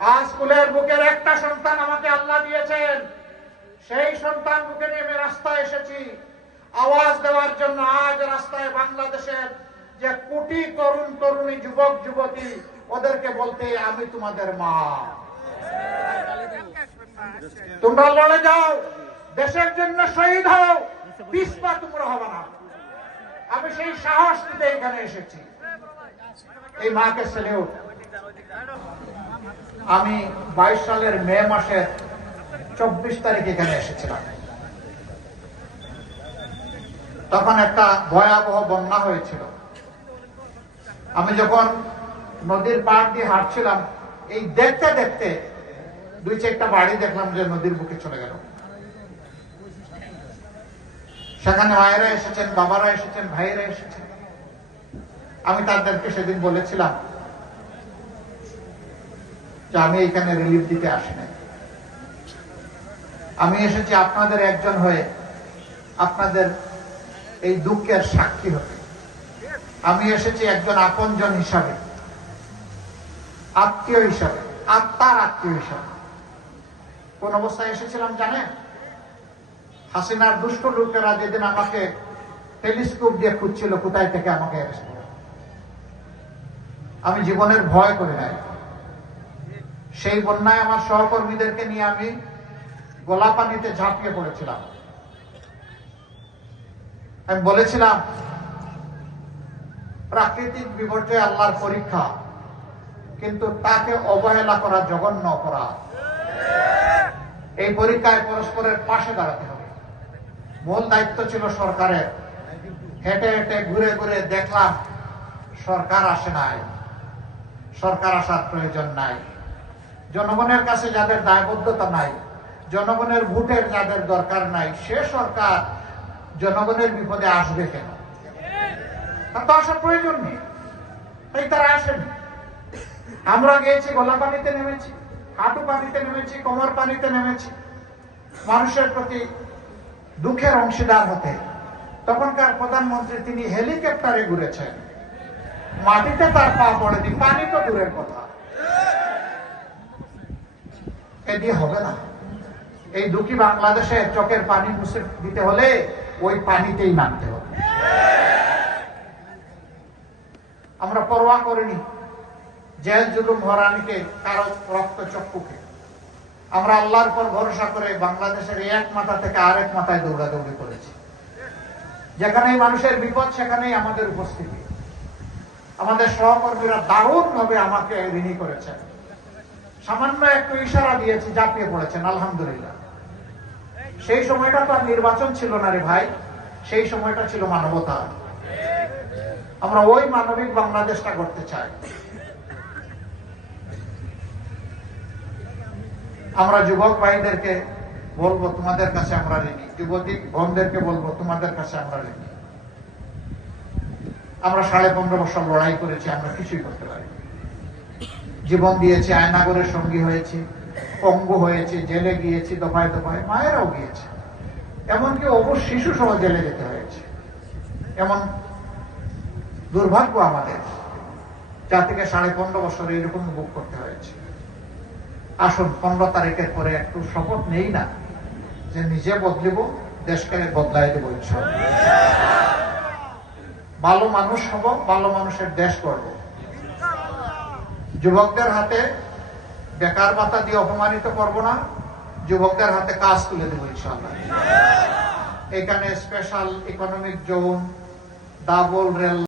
আজ কুলের বুকের একটা সন্তান আমাকে আল্লাহ দিয়েছেন, সেই সন্তান বুকে নিয়ে আমি রাস্তায় এসেছি আওয়াজ দেওয়ার জন্য। আজ রাস্তায় বাংলাদেশের যে কোটি তরুণ তরুণী যুবক যুবতী, ওদেরকে বলতে আমি তোমাদের মা। তোমরা লড়ে যাও, দেশের জন্য শহীদ হও, পিছপা তোমরা হবে না। আমি সেই সাহস দিতে এখানে এসেছি। এই মাকে স্যালিউট। আমি 22 সালের মে মাসের 24 তারিখ এখানে এসেছিলাম। তখন একটা ভয়াবহ বন্যা হয়েছিল। আমি যখন নদীর পাড় দিয়ে হাঁটছিলাম, এই দেখতে দেখতে 2-4টা বাড়ি দেখলাম যে নদীর বুকে চলে গেল। সেখানে মায়েরা এসেছেন, বাবারা এসেছেন, ভাইয়েরা এসেছেন। আমি তাদেরকে সেদিন বলেছিলাম যে আমি এখানে রিলিফ দিতে আসি নাই, আমি এসেছি আপনাদের একজন হয়ে, আপনাদের এই দুঃখের সাক্ষী হতে। আমি এসেছি একজন আপনজন হিসাবে, আত্মীয় হিসাবে, আত্মার আত্মীয় হিসাবে। কোন অবস্থায় এসেছিলাম জানেন? হাসিনার দুষ্ট লোকেরা যেদিন আমাকে টেলিস্কোপ দিয়ে খুঁজছিল কোথায় থেকে আমাকে অ্যারেস্ট করে, আমি জীবনের ভয় করে নাই। সেই বন্যায় আমার সহকর্মীদেরকে নিয়ে আমি গোলাপানিতে ঝাঁপিয়ে পড়েছিলাম। আমি বলেছিলাম প্রাকৃতিক বিপর্যয় আল্লাহর পরীক্ষা, কিন্তু তাকে অবহেলা করা জঘন্য অপরাধ। এই পরীক্ষায় পরস্পরের পাশে দাঁড়াতে হবে। মূল দায়িত্ব ছিল সরকারের। হেঁটে হেঁটে ঘুরে ঘুরে দেখলাম সরকার আসে নাই, সরকার আসার প্রয়োজন নাই। জনগণের কাছে যাদের দায়বদ্ধতা নাই, জনগণের ভোটের যাদের দরকার নাই, সে সরকার জনগণের বিপদে আসবে কেন? তার তো আসার প্রয়োজন নেই, তাই তারা আসেনি। আমরা গিয়েছি, গলা পানিতে নেমেছি, হাঁটু পানিতে নেমেছি, কোমর পানিতে নেমেছি, মানুষের প্রতি দুঃখের অংশীদার হতে। তখনকার প্রধানমন্ত্রী তিনি হেলিকপ্টারে ঘুরেছেন, মাটিতে তার পা পড়েনি, পানি তো দূরের কথা। এ দিয়ে হবে না। এই দুঃখী বাংলাদেশের চোখের পানি মুছে দিতে হলে ওই পানিতেই নামতে হবে। আমরা পরোয়া করিনি জেল জুলুম হরানিকে, কারো রক্ত চক্ষুকে। আমরা আল্লাহর পর ভরসা করে বাংলাদেশের এক মাথা থেকে আরেক মাথায় দৌড়াদৌড়ি করেছি। যেখানেই মানুষের বিপদ সেখানেই আমাদের উপস্থিতি। আমাদের সহকর্মীরা দারুণ ভাবে আমাকে ঋণী করেছেন। সামান্য একটু ইশারা দিয়েছি, ঝাঁপিয়ে পড়েছেন, আলহামদুলিল্লাহ। সেই সময়টা তো আর নির্বাচন ছিল না রে ভাই, সেই সময়টা ছিল মানবতা। আমরা ওই মানবিক বাংলাদেশটা করতে চাই। আমরা যুবক ভাইদেরকে বলবো তোমাদের কাছে আমরা ঋণী, যুবতী বোনদেরকে বলবো তোমাদের কাছে আমরা ঋণী। আমরা 15.5 বছর লড়াই করেছি, আমরা কিছুই করতে পারি। জীবন দিয়েছি, আয়নাগরের সঙ্গী হয়েছি, পঙ্গু হয়েছি, জেলে গিয়েছি, দফায় দফায়, মায়েরাও গিয়েছে, এমনকি অবশ শিশু সহ জেলে যেতে হয়েছে। এমন দুর্ভাগ্য আমাদের, যা থেকে 15.5 বছর এরকম বুক করতে হয়েছে। আসুন 15 তারিখের পরে একটু শপথ নেই না যে নিজে বদলিব, দেশকে বদলাই দেব ইনশাআল্লাহ। ভালো মানুষ হব, ভালো মানুষের দেশ করব। যুবকদের হাতে বেকার ভাতা দিয়ে অপমানিত করব না, যুবকদের হাতে কাজ তুলে দেব ইনশাআল্লাহ। এখানে special economic zone, double rail